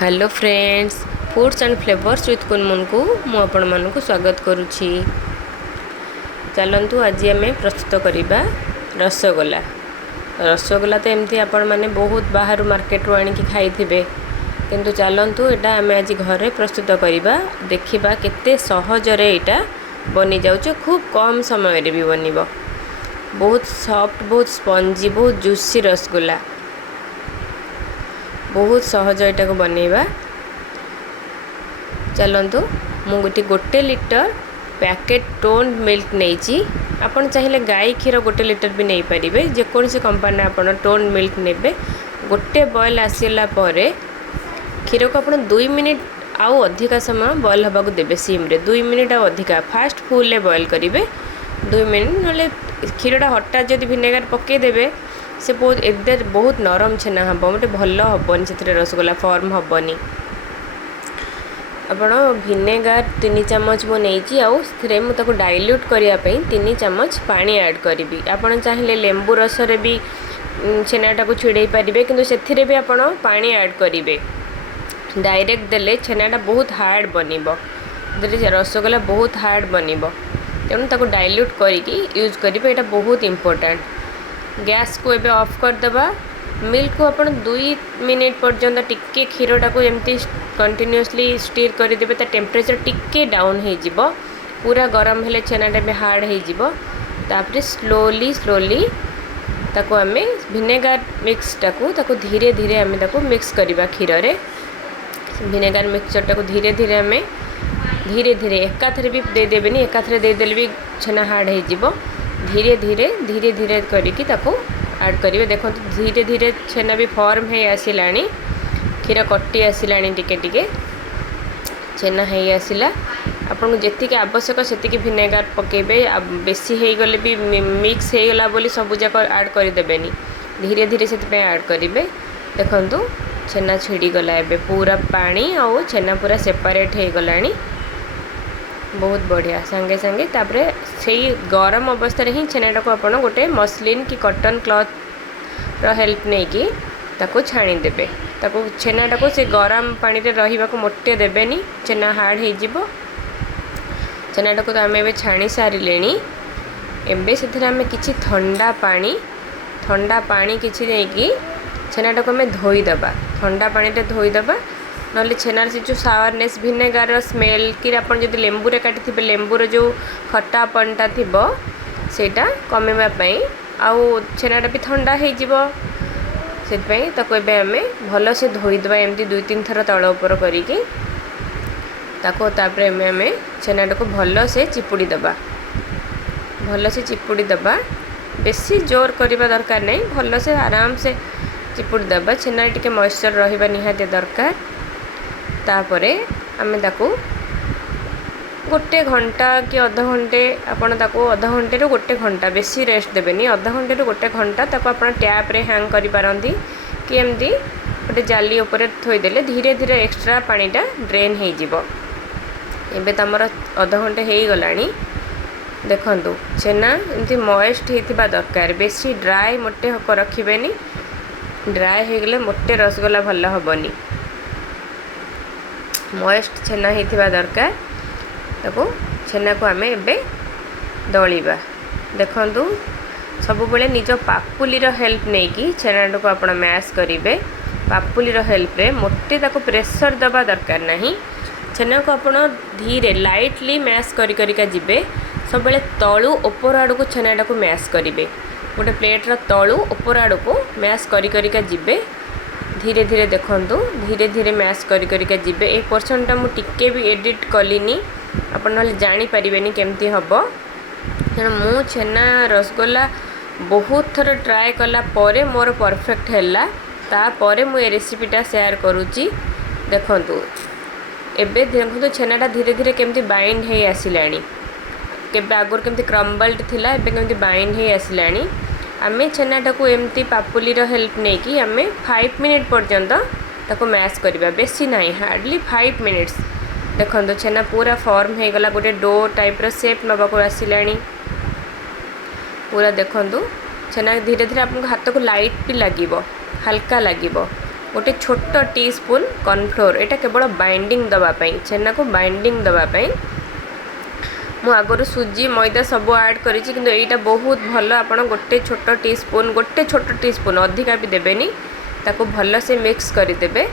Hello friends, foods and flavours with Kunmun को मु आपण मानक स्वागत करुछि। चलंतु आज आम प्रस्तुत करवा रसगोला। रसगोला तो एमती आपण माने बहुत बाहर मार्केट रो आनी खाई थिबे, किंतु चलंतु एटा आम आज घरे प्रस्तुत करवा, देखिबा केते सहज रे एटा बनी जाउछ। खूब कम समय रे भी बनिबो। बहुत सॉफ्ट, बहुत स्पंजी, बहुत जूसी रसगोला। बहुत सहज एटा को बनैबा। चलंतु मु गोटे लीटर पैकेट टोन मिल्क नहीं। आपन चाहिए गाय क्षीर गोटे लीटर भी नहीं पारे। जेकोसी कंपनी आपन टोन मिल्क नेबे। गोटे बॉयल आसला क्षीर को आप 2 मिनिट आउ अधिका समय बॉयल हवा को देबे। सिम रे 2 मिनिट आउ अधिका फास्ट फुल रे बॉयल करेंगे 2 मिनिट। ना क्षीरटा हटा जब भिनेगार पकई देबे से बहुत एकदम बहुत नरम छेना हम गोटे भल हेनी से रसगोला फॉर्म हेनी। आपण भिनेगार 3 चम्मच मु नहीं आउ डाइल्यूट करने 3 चम्मच पानी ऐड करी। आपड़ चाहिए लेंबू रस रे भी छेनाटा को छिड़े पारे, किंतु से भी आपण पानी ऐड करेंगे। डायरेक्ट देले छेनाटा बहुत हार्ड बनिबो, रसगोला बहुत हार्ड बनिबो। तेणु ताको डाइल्यूट करके यूज करेंगे, यहाँ बहुत इंपोर्टेंट। गैस को एबे ऑफ कर देबा। मिल्क को अपन 2 मिनिट पर्यंत टिके क्षीरटा को एमती कंटिन्यूअसली स्टीर कर देबे। ता टेम्परेचर टिके डाउन हो जिवो। पूरा गरम हेले छेनाटा भी हार्ड हो जिवो। तापर स्लोली ताको आमे विनेगार मिक्सटा को ताको धीरे धीरे आमे ताको मिक्स करबा। क्षीर रे विनेगार मिक्सचरटा को धीरे धीरे एकाथरे भी दे देबेनी। एकाथरे दे देले भी छेना हार्ड हो जिवो। धीरे धीरे करके ताको ऐड करेंगे। देखो धीरे धीरे छेना भी फॉर्म है आसिलानी। क्षीर कटी आसिलानी टिके टिके छेना है आसिला। आपन जेतिके आवश्यक सेतिके विनेगार पकेबे। बेसी हो गले भी मिक्स हो गला बोली सब जाक ऐड कर देबेनी। धीरे धीरे से ऐड करेंगे। देखंतु छेना छिड़ी गला एबे पूरा पानी और छेना पूरा सेपरेट हो गलानी। बहुत बढ़िया संगे संगे तापरे से गरम अवस्था ही छेनाटा को आपण गोटे मसलिन की कॉटन क्लॉथ रो हेल्प नहीं कि ताको छाणी देबे। ताको छेनाटा को से गरम पानी रे रहिबा को मोटे देबेनी, छेना हार्ड हो जिवो। छेनाटा को तो आमे एबे छाणी सारी लेनी। एबे सेथरे आमे किछि ठंडा पानी किछि देकी छेनाटा को आमे धोई दबा। ठंडा पानी रे धोई दबा, नले छेनार से जो सावरनेस विनेगार स्मेल कि आपन जदि लेंबू रे काटी थिबे लेंबूर जो खट्टापनटा थिबो सेटा कमेबा पई आउ छेनाटा भी ठंडा हो जिवो। सेत पई ताको एबे हमें भलो से धोई दबा। एमती 2-3 थर तळ ऊपर करिके ताको तापरे हमें छेनाटा को भलो से चिपुड़ी दबा। बेसी जोर करबा दरकार नहीं, भलो से आराम से चिपुड़ी दबा। छेना टिके मॉइस्चर रहिबा निहाते दरकार। तापरे आमे ताको गोटे घंटा कि अध घंटे आपण ताको अध घंटे रो गोटे घंटा बेसी रेस्ट देबेनी। अध घंटे रो गोटे घंटा ताको आपण टैप रे हैंग करि पारंती कि एमती गोटे जाली ऊपर थोई देले धीरे धीरे एक्स्ट्रा पानीटा ड्रेन हो जिवो। एबे तमर अध घंटे हो गलानी। देखंतु छेना एमती मॉइस्ट हेतिबा दरकार। बेसी ड्राई मोटे हक रखिबेनी। ड्राई हो गले मोटे रसगोला भल हबनी। मॉइस्ट छेना हेतिबा दरकार। ताको छेना को आमे एबे दळीबा। देखंतु सब बेले निज पापुली रो हेल्प नहीं कि छेनाटा को आपण मैश करिवे। पापुली रो हेल्प रे मोटे ताको प्रेशर दबा दरकार नहीं। छेना को आपण धीरे लाइटली मैश करिका जिबे। सब बेले तळु ऊपर आड़ को छेनाटा को मैश करिवे। गोटे प्लेट रो तळु ऊपर आड़ को मैश करिका जिबे। धीरे धीरे देखंतु धीरे धीरे मैश करिका जिबे। ए पोर्शनटा मु टिके भी एडिट कलिनी, आपण नले जानि परिबेनी केमती हबो। तेणु मु छेना रसगोला बहुत थर ट्राए कला परे मोर परफेक्ट हैला। तापरे मु ए रेसिपीटा शेयर करूची। देखंतु एबे देखंतु छेनाटा धीरे धीरे केमती बाइंड हे आसिलानी। केबे आगुर केमती क्रम्बल्ड थिला, एबे केमती बाइंड हे आसिलानी। आमे छेनाटा को एमती पापुली रो हेल्प नहीं कि आमे 5 मिनिट पर्यंत ताको मैश करबा। बेसी नहीं, हार्डली 5 मिनिट्स। देखंतु छेना पूरा फॉर्म हो गला। गोटे डो टाइप रो शेप नबा को आसिलानी पूरा। देखंतु छेना धीरे धीरे आपन हाथ को लाइट भी लागिबो, हल्का लागिबो। गोटे छोट टी स्पून कॉर्नफ्लोर, एटा केवल बाइंडिंग दवाई छेना को बाइंडिंग दवाई मु आगुरी सुजी मैदा सब ऐड करी किंतु एटा बहुत भल आपण गोटे छोट टी स्पून अधिका भी देबेनी ताको भल से मिक्स करदेवे।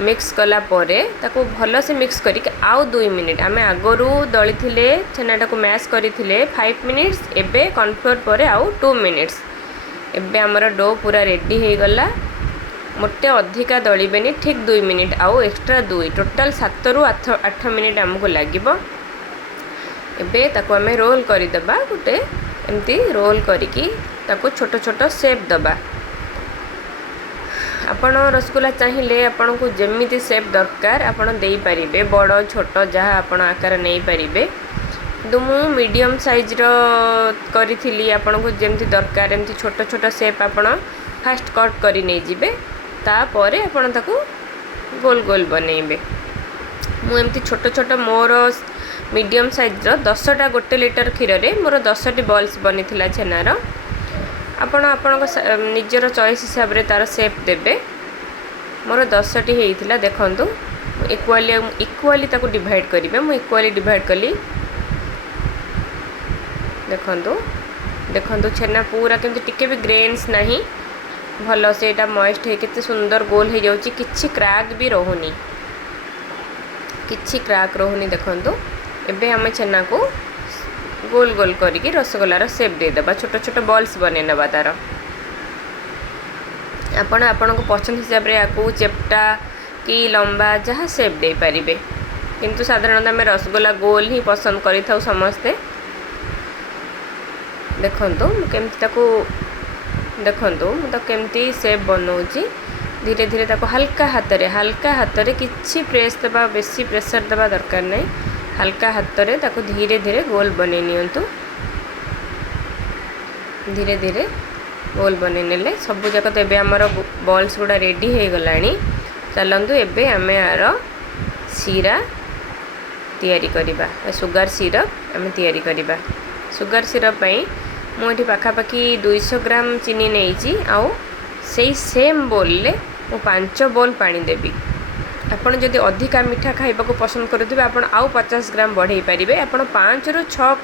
मिक्स कला परे ताको भल से मिक्स करी आउ 2 मिनिट आमे आगरू दली थिले छेनाटा को मैश करथिले 5 मिनिट्स एबे कॉर्नफ्लोर परे आउ 2 मिनिट्स एबे हमर डो पूरा रेडी हे गला। मोटे अधिका दलिबेनी ठीक 2 मिनिट आउ एक्स्ट्रा 2 टोटल 7 रु 8 मिनिट हमको लागिबो। एबे ताको आमे रोल करि दबा गोटे एमती रोल करिकी ताको छोट छोट शेप दबा। आपण रसगुल्ला चाहिए आपण को जेमिति शेप दरकार आपण देई परिबे बड़ छोट जहाँ आपण आकार नहीं पारिबे किंतु मु मीडियम साइज रो करिथिली आपण को जेमति दरकार एमति छोट छोट शेप आपण फास्ट कट करी नहीं जिबे तापरे आपण ताको गोल गोल बनेइबे। मु एमति छोट छोट मोर मीडियम साइज रो 10टा 1 लिटर क्षीर रे मोर 10टी बॉल्स बनिथिला छेनार। आपण आपण निजर चॉइस हिसाब रे तार शेप देबे। मोर 10टी हेइथिला देखंतु इक्वाली ताको डिवाइड करिवे मु इक्वाली डिवाइड कली देखंतु छेना पूरा केमति टिके भी ग्रेन्स नाही भल से एटा मॉइस्ट हे केते सुंदर गोल हे जाउची किछि क्रैक भी रहुनी देखंतु। एबे हमें छेना को गोल गोल करिकी रसगोल्लार शेप दे देबा छोट छोट बॉल्स बने नेबा तार। आपण आपण को पसंद हिसाब रे आकू चेप्टा कि लंबा जहाँ शेप दे पारिबे किंतु साधारणतः आम रसगोल्ला गोल ही पसंद करि थाउ समस्ते। देखंतु केमति ताको देखंतु तो केमति शेप बनौची धीरे धीरे ताको हल्का हाथ रे किछि प्रेस देबा बेसी प्रेशर देबा दरकार नहीं हल्का हाथ रे ताको धीरे धीरे गोल बने नियंतु। धीरे धीरे गोल बने नेले सब जाक तो एबे हमर बॉल्स गुडा रेडी हे गलानी। चलंतु एबे आमे आर सीरा तैयारी करिबा सुगर सिरप आमे तैयारी करिबा। सुगर सिरप पई मुझे पाखापाखि 200 ग्राम चीनी नहीं आउ से सेम बोल ले मु 5 बोल पानी देवी। आपड़ जदि अधिका मीठा खाइबा को पसंद करुवे आपड़ आउ 50 ग्राम बढ़े पारे। आपड़ 5 रु 6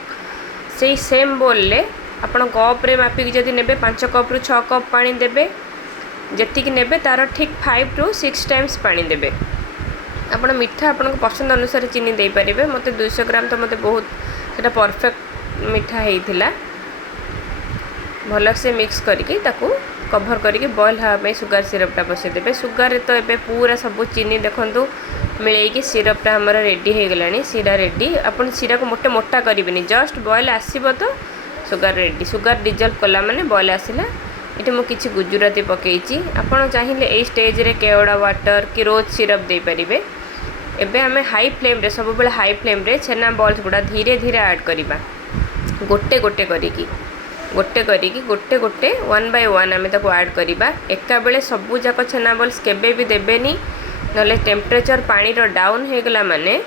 से सेम बोल ले आपड़ कप रे मापिक जदि नेबे 5 कप रु 6 कप पानी देबे जेतिक नेबे तार ठीक 5 रु 6 टाइम्स पानी देबे। आपड़ मीठा आपन को पसंद अनुसार चीनी दे पारे। मते 200 ग्राम तो मते बहुत सेटा परफेक्ट मीठा हेइथिला। भल से मिक्स करके ताकू कभर करके बॉयल हाँ सुगर सिरपटा बसई देबे। सुगर तो एबे पूरा सब चीनी देखंतु मिलेकी सिरपटा हमर रेडी हो गलानी। सीरा रेडी। आपण सीरा को मोटे मोटा करिबेनी जस्ट बॉयल आसीबो तो सुगर रेडी। सुगर डिजल्व कला माने बॉयल आसिला। ये मु किछि गुजराती पकेइची आपण चाहिए ए स्टेज रे केवड़ा वाटर कि रोज सिरप दे परिबे। एबे हमें हाई फ्लेम रे सब बेले हाई फ्लेम रे छेना बॉल्स गुडा धीरे धीरे ऐड करिबा गोटे गोटे करिकी गोटे गोटे 1 बाय 1 आम ताको ऐड करिबा। एका बेले सबू जाक छेना बॉल्स केबे भी देबेनी नले टेम्परेचर पानी रो डाउन हो गला माने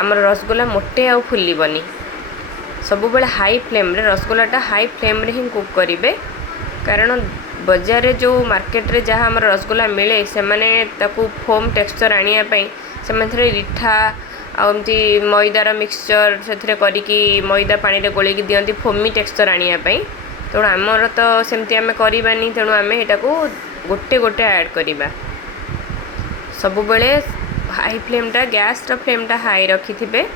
हमर रसगुल्ला मोटे आ फुलिबनी। सबू बेले हाई फ्लेम रे रसगुल्लाटा हाई फ्लेम रे ही कुक करिवे कारण बाजार रे जो मार्केट रे जहाँ हमर रसगुल्ला मिले से माने ताको फोम टेक्सचर आनिया पई से माने रिठा आमती मैदार मिक्सचर से करिकी मैदा पानी रे गोलेकी दियंती फोमी टेक्सचर आनिया पई। तेणु आमर तो सेमती आमे करिबानी तेणु आमे एटा को गोटे गोटे ऐड करिबा। सबु बेले हाई फ्लेमटा गैस रो फ्लेमटा हाई रखिथिबे।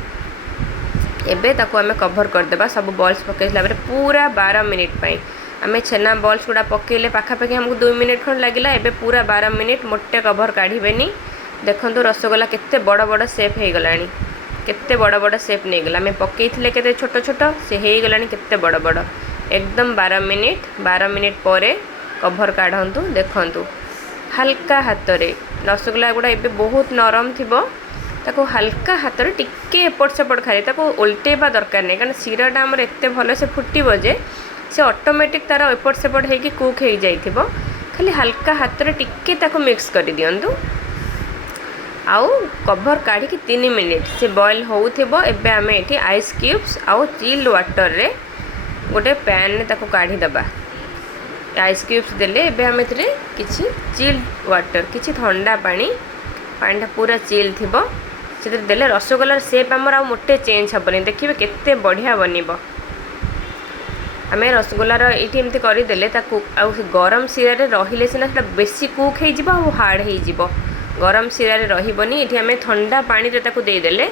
एबे ताको आमे कवर कर देबा सब बॉल्स पकेइला बेले पूरा 12 मिनिट पई। आमे छेना बॉल्स गुडा पकेइले पाखापाखि हमको 2 मिनिट खन लागिला। एबे पूरा 12 मिनिट मोटे कवर काढिबेनी। देखंतु रसगोल्ला केते बड़ बड़ शेप हे गलानी केते बड़ बड़ शेप नै गला। मैं पकेइथिले केते छोट छोट से हे गलानी केते बड़ बड़ एकदम 12 मिनिट परे कवर काढंतु। देखंतु हल्का हाथ रे रसगोल्ला गुडा एबे बहुत नरम थिबो ताको हल्का हाथ रे टिके एपट सेपट खाली ताको उल्टेबा दरकार नै कारण सीराटा हमर एते भलो से फुटिबो जे से ऑटोमेटिक तार एपट सेपट हेकी कुक हे जाइथिबो। खाली हल्का हाथ रे टिके ताको मिक्स कर दियंतु आउ कवर काढ़ी 3 मिनिट से बॉयल होउथिबो। एबे आमे एठी आइस क्यूब्स आउ चिल्ड वाटर रे गोटे पैन ने ताको काढ़ी दबा। आइस क्यूब्स देले एबे हम एथिरे किछि चिल्ड वाटर किछि ठंडा पानीटा पूरा चिल थिबो से देले रसगोलार सेप आमर आ मोटे चेंज हेबनी देखिए केते बढ़िया बनिबो। आमे रसगोलार ये एमती करदेले गरम सिरा रहिले सीना बेसी कुक हो हार्ड हो गरम सिरा रही ये आम ठंडा पानी देदेले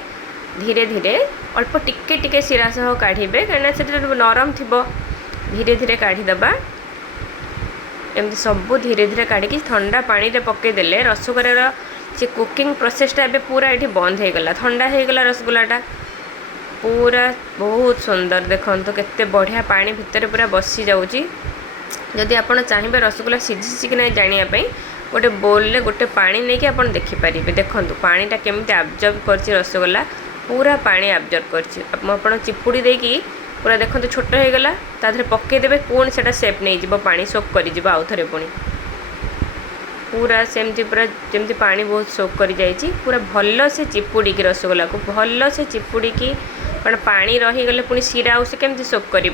धीरे धीरे अल्प टिके टिके सिरा सह काढ़े कहीं नरम थी धीरे धीरे काढ़ीदबा एमती सबू धीरे धीरे काढ़ी ठंडा पानी रे पकईदेले रसगोलार से कुकिंग प्रोसेसटा एबे पूरा ये बंद हो गला ठंडा हो गला रसगोलाटा पूरा बहुत सुंदर देखो केते बढ़िया पानी भितर पूरा बसी जाऊँगी। जदि आप चाहिए रसगोला सीझी कि नहीं जानापी गोटे बोल रे गोटे पानी नहीं कि आप देखिपारे देखो पानीटा केमती आब्जर्व कर रसगोला पूरा पानी आब्जर्व कर चिपुड़ी देकी पूरा देखो छोट हो गला ताधरे पकईदेवे पुणी से सेप नहीं पानी सोक कर आउ थे पुणी पूरा सेमती पूरा जमती पानी बहुत सोक कर जाइए पूरा भल से चिपुड़ी की रसगोला को भल से चिपुड़ी की कारण पानी रहीगले पुणी सीरा से केमती सोक कर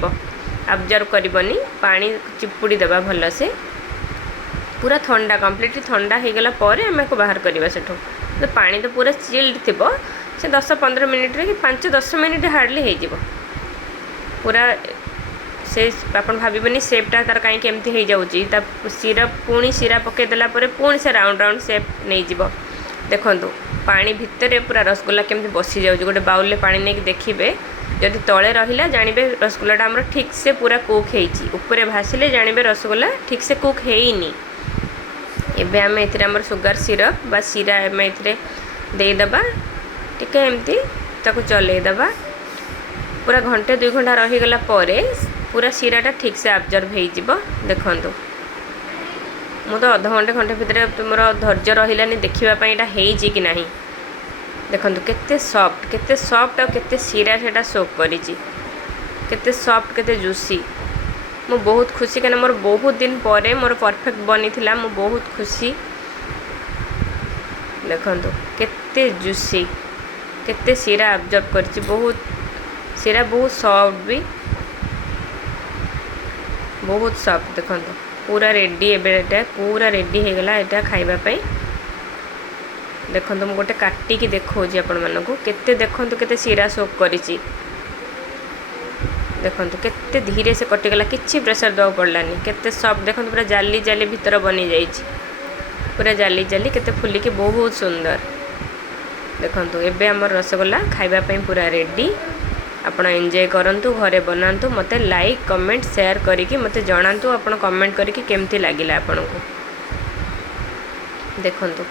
आब्जर्व करनी पानी चिपुड़ी देवा भल से पूरा ठंडा कम्प्लीटली ठंडा हो गला आम को बाहर करवा सेठू तो पानी तो पूरा चिल्ड थी से 10-15 मिनिट कि 5-10 मिनिट हार्डली हो पूरा से आप भावन सेपटा तार कहीं केमती हो जाऊँगी सिरा पुणी सिरा पकईदेला पुणी से राउंड राउंड सेप नहीं जीव देखु पानी भितर पूरा रसगोला केमती बसी जाऊँगी गोटे बाउल पानी नहीं देखिए जदि तले रहा जानवे रसगोलाटा आमर ठीक से पूरा कुक होपर भासिले जानवे रसगोला ठीक से कुक होनी एबे आम एमर सुगार सिरप बा सिरा आम देदेबा टिके एमती ताको चलईदेबा पूरा घंटे 2 घंटा रहीगला पूरा सिराटा ठीक से आब्जर्व हो देखु मुझे अध घंटे घंटे भितर तुम धैर्य रही देखापी यहाँ कि नहीं देखो केते सॉफ्ट और केते सिरा से सोक करते सॉफ्ट केते जूसी मु बहुत खुशी कहीं मोर बहुत दिन पर मोर परफेक्ट बनी थिला मु बहुत खुशी देखो केते जूसी केते सिरा आब्जर्व कर बहुत सिरा बहुत सॉफ्ट भी बहुत सॉफ्ट देखो पूरा रेडी एबे पूरा रेडी हो गला एटा खाइबा देखो मुझे गोटे काटिकी देखा आपण मानक केते देखो केते सिरा सोक करिछि देखो केते धीरे से कटिगला किछि प्रेशर दवा पड़लानी केते सॉफ्ट देखो पूरा जाली जाली भीतर बनी जाइछि पूरा जाली जाली केते फुलिकी बहुत सुंदर देखो एबे हमर रसगोला खाइबा पई पूरा रेडी आपण एंजॉय करंतु घरे बनांतु मते लाइक कमेंट शेयर करिकि मते जणांतु आपण कमेंट करिकि केमती लागिला आपनको देखंतु।